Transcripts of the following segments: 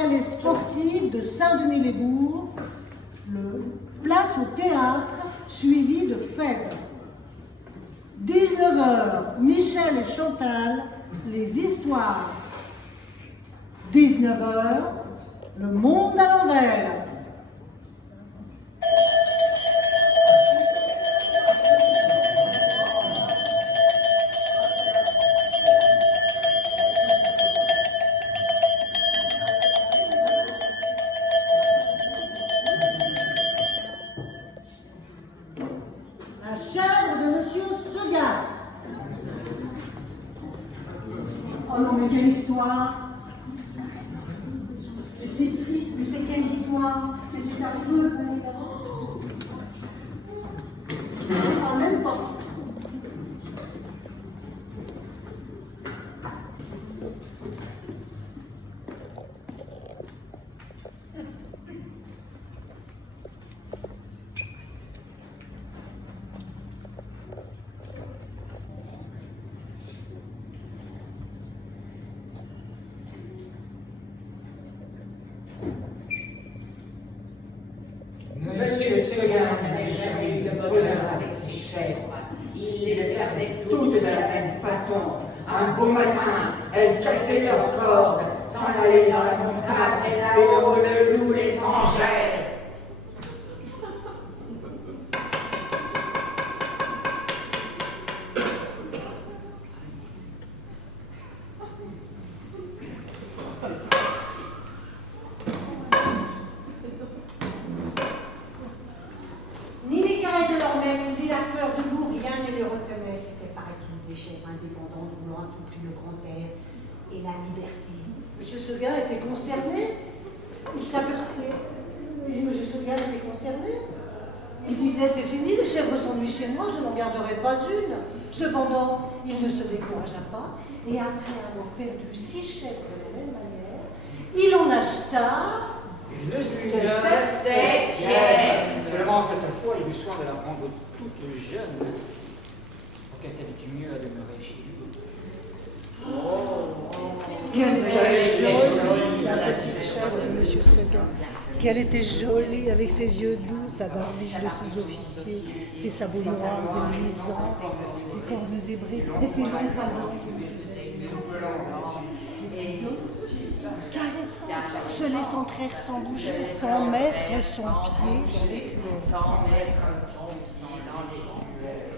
mémorial et sportif de Saint-Denis-les-Bourgs, place au théâtre, suivi de fêtes. 19h, Michel et Chantal, les histoires. 19h, le monde à l'envers. La chèvre de Monsieur Seguin. Oh non, mais quelle histoire! C'est triste, mais c'est quelle histoire? C'est affreux. En même temps. Monsieur Seguin n'avait jamais eu de bonheur avec ses chèvres. Il les perdait toutes de la même façon. Un beau matin, elles cassaient leurs cordes, s'en allaient dans la montagne, et là-haut, le loup les mangeait. Ni les caresses de leur maître, ni la peur du loup, rien ne les retenait. C'était, paraît-il, des chèvres indépendantes voulant à tout prix le grand air et la liberté. Monsieur Seguin était consterné. Il s'apercevait. Monsieur Seguin était consterné. Il disait, c'est fini, les chèvres s'ennuient chez moi, je n'en garderai pas une. Cependant, il ne se découragea pas, et après avoir perdu 6 chèvres de la même manière, il en acheta Le septième. Seulement cette fois, il eut soin de la rendre toute jeune, pour qu'elle s'habitue mieux à demeurer chez lui. Quelle était jolie, la petite chèvre de M. Seguin. Qu'elle était jolie, avec ses yeux doux, sa barbiche de sous-officier, ses sabots noirs et luisants, ses cornes zébrées et ses longs palons. Caressant, se laissant traire sans bouger, sans mettre son pied dans les culottes. Sans mettre son pied dans les culottes.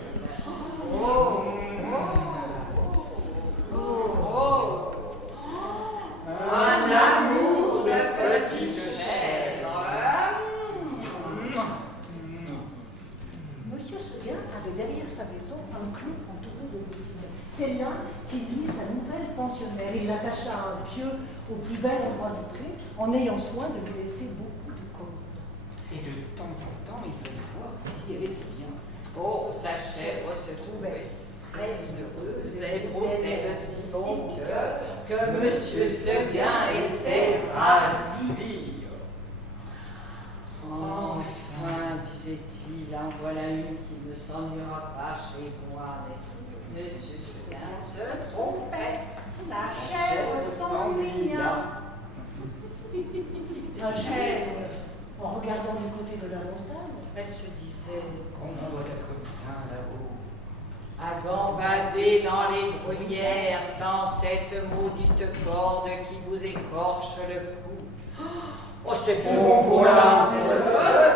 Un amour de petite chèvre. Monsieur Seguin avait derrière sa maison un clos entouré de bouquets. C'est là qu'il mit sa nouvelle pensionnaire. Il l'attacha à un pieu au plus bel endroit du pré, en ayant soin de lui laisser beaucoup de cordes. Et de temps en temps, il fallait voir si elle était bien. Oh, sa chèvre se trouvait très heureuse et broutait de si bon cœur que Monsieur Seguin était ravi. Enfin, disait-il, en voilà une qui ne s'ennuiera pas chez moi. Mais Monsieur Seguin se trompait. Sa chèvre s'ennuya. La chèvre, en regardant du côté de la montagne, Elle se disait On doit être bien là-haut. à gambader dans les bruyères sans cette maudite corde qui vous écorche le cou. Oh, c'est bon pour la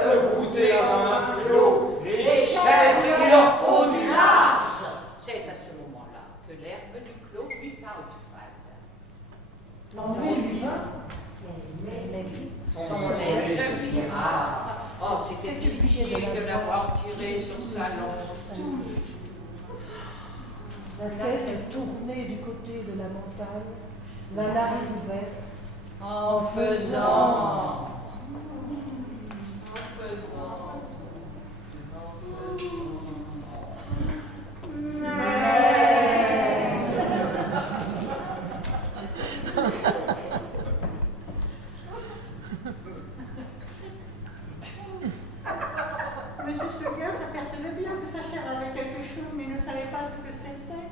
se goûter à un clos. Les chèvres, il leur faut du large. C'est à ce moment-là que l'herbe du clos lui parut fade. l'ennui lui vint, mais lui, Son nez se vira. Oh, c'était pitié de l'avoir tiré sur sa longe. la tête tournée du côté de la montagne, la narine ouverte, En faisant. Monsieur Seguin s'apercevait bien que sa chair avait quelque chose, mais ne savait pas ce que c'était.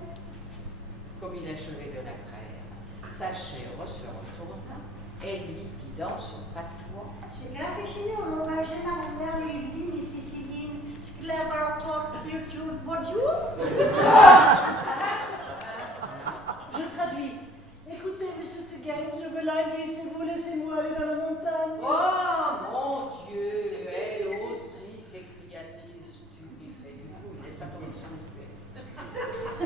Comme il achevait de la traire, sa chèvre se retourna et lui dit dans son patois. Gegrafische Neuromaschinen, Lili, Sicilien, Clever Talk, YouTube, bonjour. Je traduis. Écoutez, monsieur Seguin, je veux l'aller chez vous, laissez-moi aller dans la montagne. Oh mon Dieu, elle aussi, s'écria-t-il stupéfait. Du coup, il laissa tomber son épée.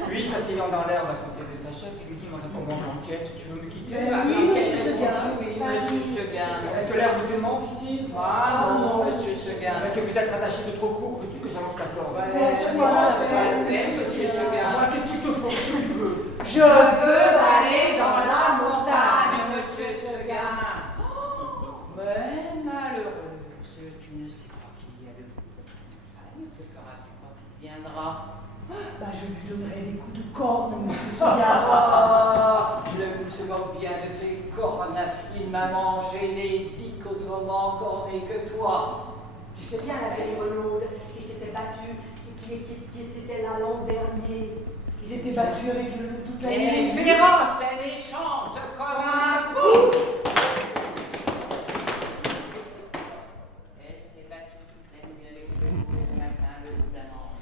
Puis, s'asseyant dans l'herbe à côté de sa chef, il lui dit en répondant à l'enquête, tu veux me quitter? Oui, monsieur Seguin. Oui, monsieur Seguin. Est-ce que l'herbe te manque ici? Ah non, monsieur Seguin. Tu es peut-être attaché de trop court, veux-tu que j'allonge ta corde? Ouais, ce n'est pas la peine, monsieur Seguin. Enfin, qu'est-ce qu'il te faut? Qu'est-ce que tu veux? Je veux aller dans la montagne, monsieur Seguin. Mais malheureux, tu ne sais pas qu'il y a le bout de la montagne. Que feras-tu quand il viendra? Bah, je lui donnerai des coups de corne, monsieur Seguin. Ah, je se moque bien de tes cornes. Il m'a mangé les biques autrement cornées que toi. Tu sais bien la vieille Renaude qui s'était battue, qui était là l'an dernier. Ils étaient battus avec le loup toute la Elle nuit. est féroce et méchante comme un loup. Elle s'est battue toute la nuit avec le loup et le matin le loup la mange.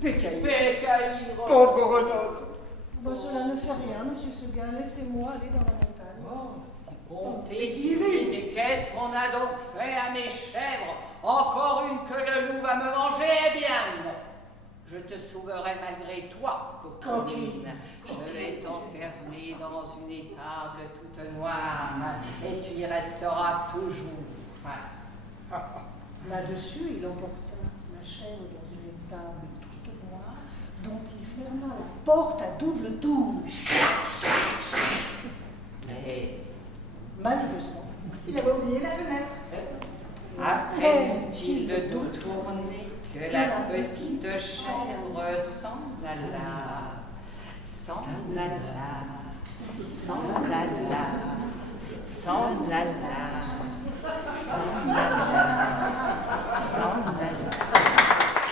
Pécaïre. Pauvre Renaud! Bah, cela ne fait rien, monsieur Seguin. Laissez-moi aller dans la montagne. Bonté divine, mais qu'est-ce qu'on a donc fait à mes chèvres? Encore une que le loup va me manger, eh bien, je te sauverai malgré toi, coquine. Je vais t'enfermer dans une étable toute noire et tu y resteras toujours. Là-dessus, il emporta ma chèvre dans une étable toute noire, dont il ferma la porte à double tour. Mais Malheureusement, Il avait oublié la fenêtre. après-il de tout tourner, que la petite chèvre s'en alla, s'en alla, s'en alla, s'en alla, s'en alla, s'en alla.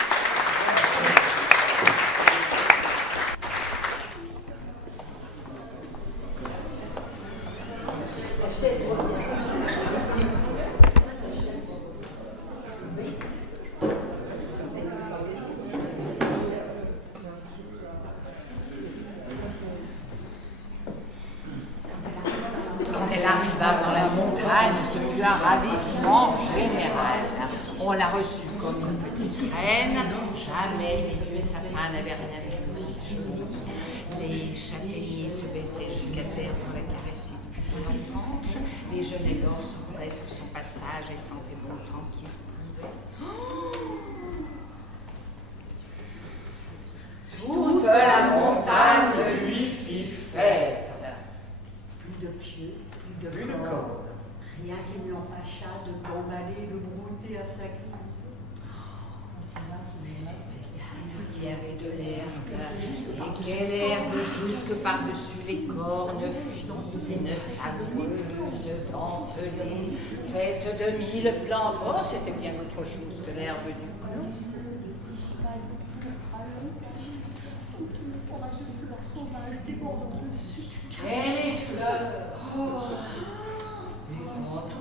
Quand elle arriva dans la montagne, ce fut un ravissement général. On l'a reçue comme une petite reine. Jamais les vieux sapins n'avaient rien vu d'aussi joli. Les châtaigniers se baissaient jusqu'à terre pour la caresser depuis l'enfange. Les genêts d'or s'ouvraient sur son passage et sentaient bon le temps qu'il pouvait. Toute la montagne lui fit fête. plus de pieux, plus Plus de de corps. corps. Rien qui ne l'empêcha de gambader, de brouter à sa guise. Mais c'était l'herbe qui avait de l'herbe, et quelle herbe jusque par-dessus les cornes fines, sableuses, dentelées, faite de 1000 plantes. Oh, c'était bien autre chose que l'herbe du clos. Et les fleurs, oh, des grandes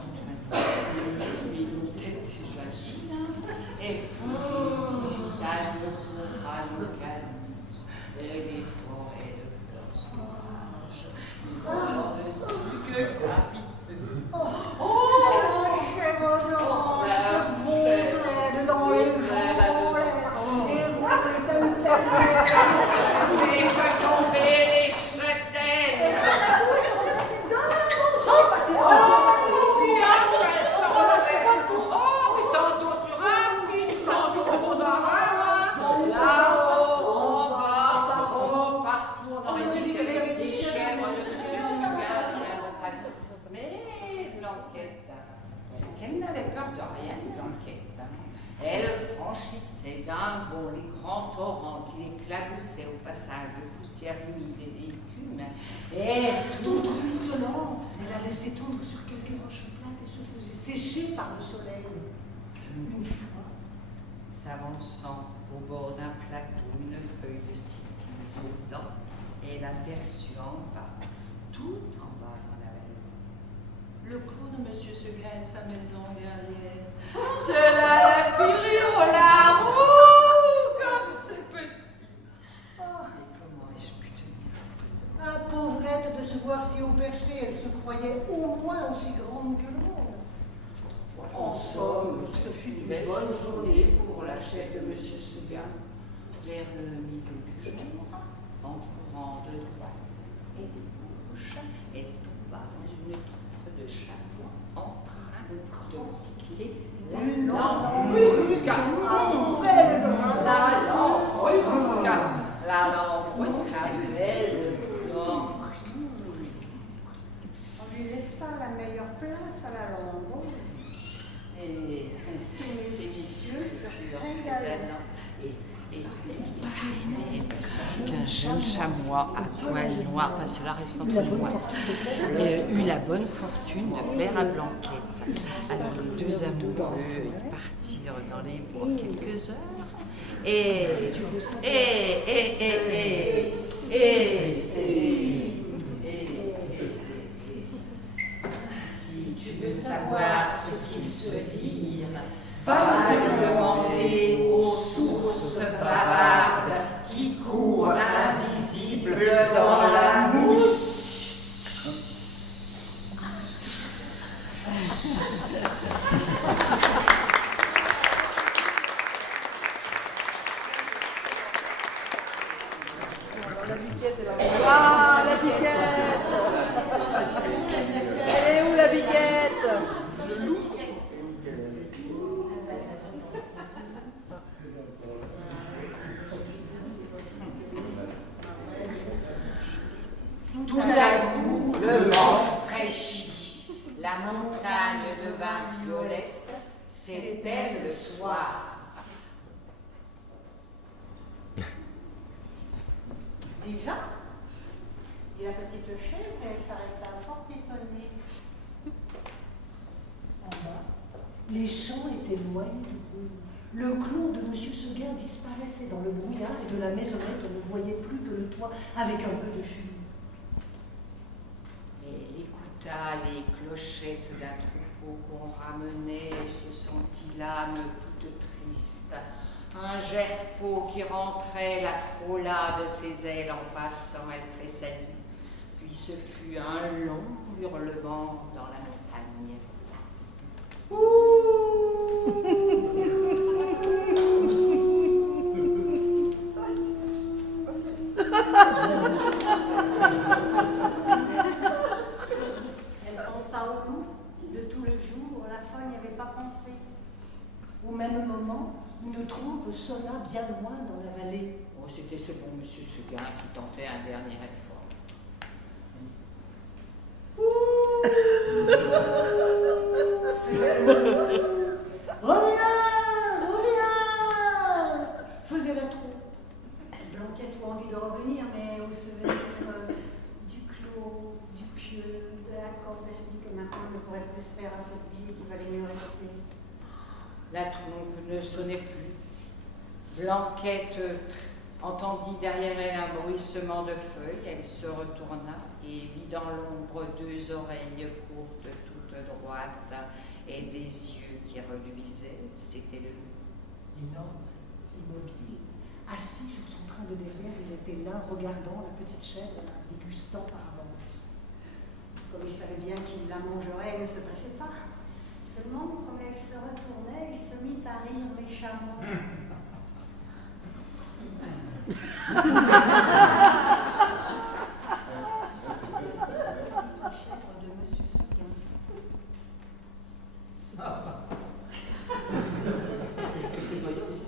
et gitane le calice, et des forêts de fleurs sauvages, bord de sucre capiteux. Oh, chèvre blanche, montraient dans les vents, Et je tombais les châtaignes. Oh, mais tantôt sur un pic, tantôt au fond d'un ravin, là-haut, en bas, en haut, partout, on aurait dit qu'il y avait des chèvres de monsieur Seguin dans la montagne. Mais Blanquette, c'est qu'elle n'avait peur de rien, Blanquette. Elle franchissait d'un bond les grands torrents qui l'éclaboussaient au passage de poussière humide et d'écume. Et Toute ruisselante, elle la laissait tomber sur quelques roches plates et se faisait sécher par le soleil. Une fois, s'avançant au bord d'un plateau, une feuille de cytise aux dents, elle aperçut en bas, tout en bas dans la vallée, le clos de Monsieur Seguin et sa maison dernière. Cela l'a fait rire aux larmes. Oh, comme c'est petit. Mais comment ai-je pu tenir dedans? Ah, pauvrette de se voir si haut perché, elle se croyait au moins aussi grande que le monde. En somme, ce fut une belle journée pour la chef de Monsieur Seguin. Vers le milieu du jour, en courant de droite et de gauche, elle tomba dans une troupe de chamois en train de croquer Une lambrusca. La lambrusca, belle lambrusca. On lui laissa la meilleure place à la lambeau. Et ces messieurs furent galant. Et qu'un jeune chamois à poil noir, enfin cela reste entre moi, eut la bonne fortune de plaire à Blanquette. Alors les deux amoureux ils partirent dans les bois quelques heures si tu veux savoir ce qu'ils se dirent, va te demander aux sources bavardes qui courent invisibles dans la mousse. Ah, la biquette! Elle est où la biquette? Tout à coup, le vent fraîchit. La montagne devint violette. C'était le soir. Déjà? Dit la petite chèvre et elle s'arrêta fort étonnée. En bas, les champs étaient noyés de brume. Le clos de Monsieur Seguin disparaissait dans le brouillard et de la maisonnette on ne voyait plus que le toit avec un peu de fumée. Elle écouta les clochettes d'un troupeau qu'on ramenait et se sentit l'âme toute triste. Un gerfaut qui rentrait la frôla de ses ailes en passant, elle tressaillit. Puis ce fut un long hurlement dans la montagne. Elle pensa au loup de tout le jour, la folle n'y avait pas pensé. Au même moment, une trompe sonna bien loin dans la vallée. Oh, c'était ce bon Monsieur Seguin qui tentait un dernier effort. Reviens, reviens, faisait la trompe. Blanquette eut envie de revenir, mais au souvenir du clos, du pieu, de la corde, elle se dit que maintenant on ne pourrait plus se faire à cette vie et qu'il valait mieux rester. La trompe ne sonnait plus. Blanquette entendit derrière elle un bruissement de feuilles. Elle se retourna et vit dans l'ombre deux oreilles courtes, toutes droites, et des yeux qui reluisaient. C'était le loup. Énorme, immobile, assis sur son train de derrière, il était là, regardant la petite chèvre, la dégustant par avance. Comme il savait bien qu'il la mangerait, il ne se pressait pas. Seulement, comme elle se retournait, il se mit à rire méchamment. La chèvre de Monsieur Seguin.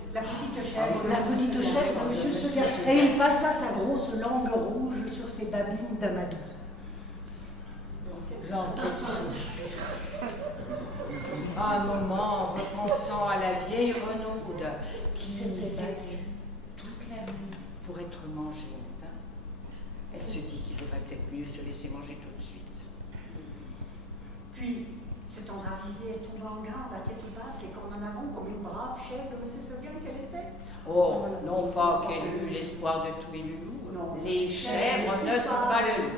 La petite chèvre, Monsieur Seguin, et il passa sa grosse langue rouge sur ses babines d'amadou. À un moment, repensant à la vieille Renaude qui s'était s'était battue battue toute la nuit pour être mangée au pain, elle se dit qu'il vaudrait peut-être mieux se laisser manger tout de suite. Puis, s'étant ravisée, elle tomba en garde à tête basse, les cornes en avant, comme une brave chèvre de Monsieur Seguin qu'elle était. Oh, non pas qu'elle eût l'espoir de tuer le loup, Non. les chèvres ne tuent pas le loup.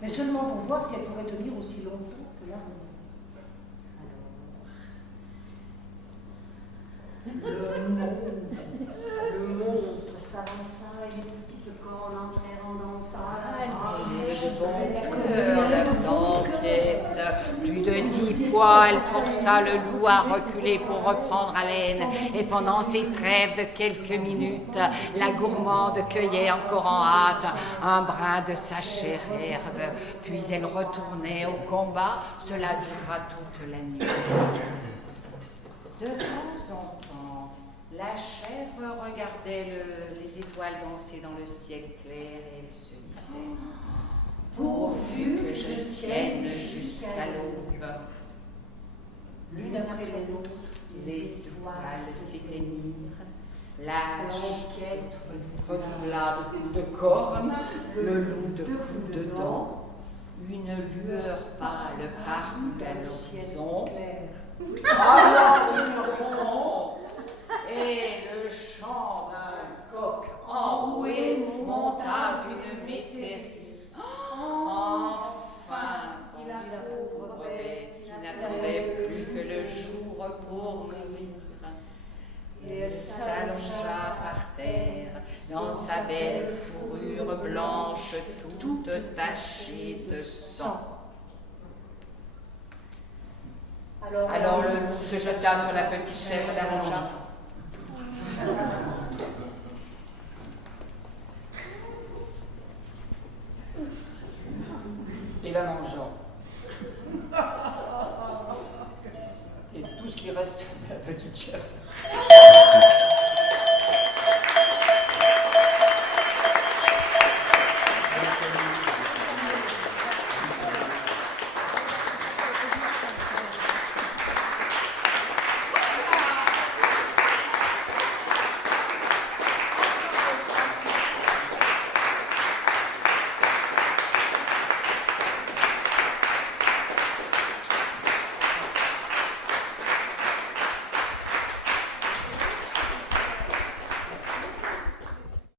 Mais seulement pour voir si elle pourrait tenir aussi longtemps que la ronde. Le monstre s'avança et les petites cornes entrèrent dans sa La blanquette. Plus de 10 fois, elle força le loup à reculer pour reprendre haleine. Et pendant ces trêves de quelques minutes, la gourmande cueillait encore en hâte un brin de sa chère herbe. Puis elle retournait au combat. Cela dura toute la nuit. De temps en temps, la chèvre regardait les étoiles danser dans le ciel clair et elle se disait « Pourvu que je tienne jusqu'à l'aube ». L'une après l'autre, Les étoiles s'éteignirent, la blanquette redoubla de coups de corne, le loup de coups de dents, une lueur pâle parut à l'horizon. Et le chant d'un coq enroué monta d'une métairie. Enfin, dit la pauvre bête qui n'attendait plus que le jour pour mourir. Et elle s'allongea par terre dans sa belle fourrure blanche toute tachée de sang. Alors le loup se jeta sur la petite chèvre et la mangea. Et la mangea. C'est tout ce qui reste de la petite chèvre.